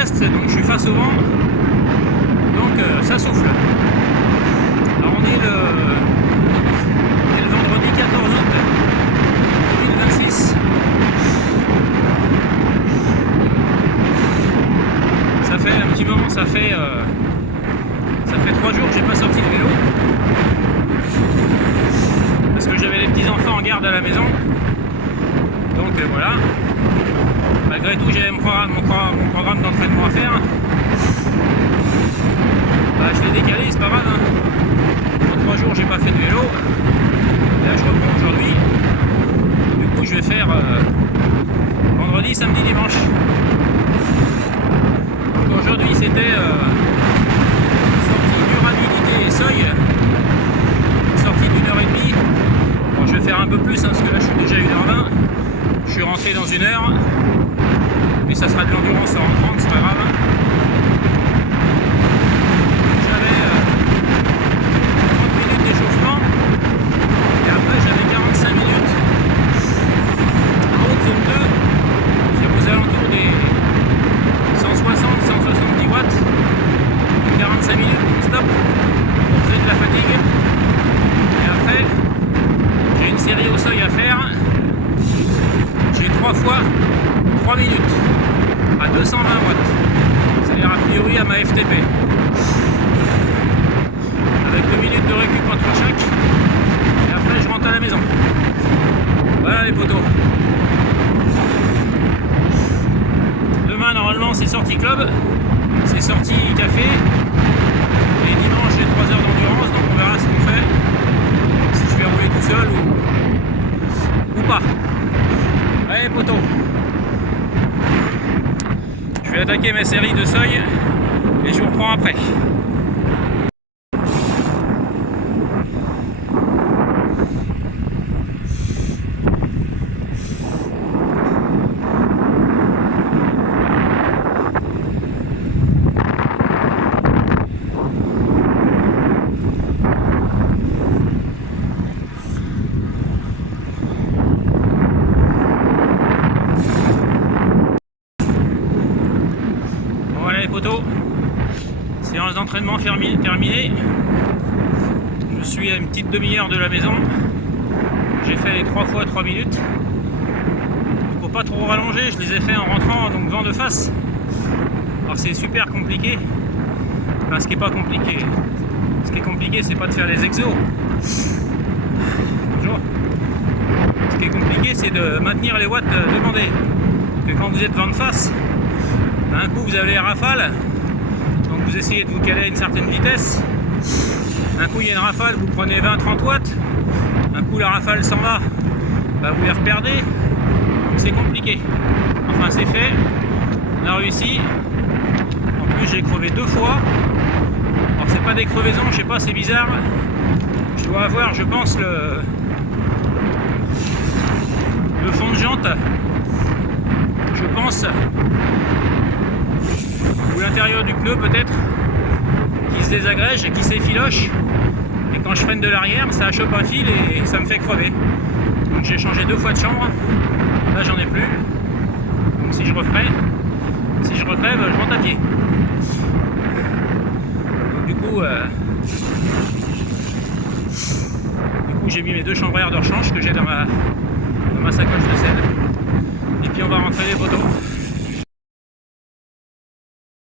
nord-ouest, donc je suis face au vent, donc ça souffle. Alors on est le vendredi 14 août 2026. Ça fait un petit moment, ça fait 3 jours que j'ai pas sorti de vélo parce que j'avais les petits enfants en garde à la maison, donc voilà. Malgré tout, j'avais mon programme d'entraînement à faire. Bah, je l'ai décalé, c'est pas grave, hein. En 3 jours j'ai pas fait de vélo, et là je reprends aujourd'hui. Du coup je vais faire vendredi, samedi, dimanche. Donc aujourd'hui c'était sortie durabilité et seuil, sortie d'1h30. Bon, je vais faire un peu plus, hein, parce que là je suis déjà à 1h20. Je suis rentré dans 1 heure, mais ça sera de l'endurance en rentrant, c'est pas grave. J'avais 30 minutes d'échauffement et après j'avais 45 minutes en haute zone 2, c'est aux alentours des 160-170 watts, 45 minutes stop pour créer de la fatigue. Et après j'ai une série au seuil à faire. J'ai 3 fois 3 minutes à 220 watts, c'est-à-dire a priori à ma FTP, avec 2 minutes de récup entre chaque, et après je rentre à la maison. Voilà les potos. Demain normalement c'est sortie club, c'est sortie café, et dimanche j'ai 3 heures d'endurance, donc on verra ce qu'on fait, si je vais rouler tout seul ou pas. Allez poteau, je vais attaquer ma série de seuil et je vous reprends après. Séance d'entraînement terminée. Je suis à une petite demi-heure de la maison. J'ai fait les 3 fois 3 minutes. Il ne faut pas trop rallonger, je les ai fait en rentrant, donc vent de face. Alors c'est super compliqué. Enfin, ce qui n'est pas compliqué. Ce qui est compliqué, c'est pas de faire les exos. Bonjour. Ce qui est compliqué, c'est de maintenir les watts demandés. Que quand vous êtes vent de face, d'un coup vous avez les rafales. Donc vous essayez de vous caler à une certaine vitesse. Un coup il y a une rafale, vous prenez 20-30 watts. Un coup la rafale s'en va, bah, vous les reperdez. Donc c'est compliqué. Enfin c'est fait. On a réussi. En plus j'ai crevé 2 fois. Alors c'est pas des crevaisons, je sais pas, c'est bizarre. Je dois avoir, je pense, le fond de jante. Je pense. Ou l'intérieur du pneu peut-être, qui se désagrège et qui s'effiloche, et quand je freine de l'arrière ça chope un fil et ça me fait crever. Donc j'ai changé 2 fois de chambre, là j'en ai plus, donc si je refais je monte à pied. Donc du coup j'ai mis mes 2 chambres à air de rechange que j'ai dans ma sacoche de selle, et puis on va rentrer les poteaux.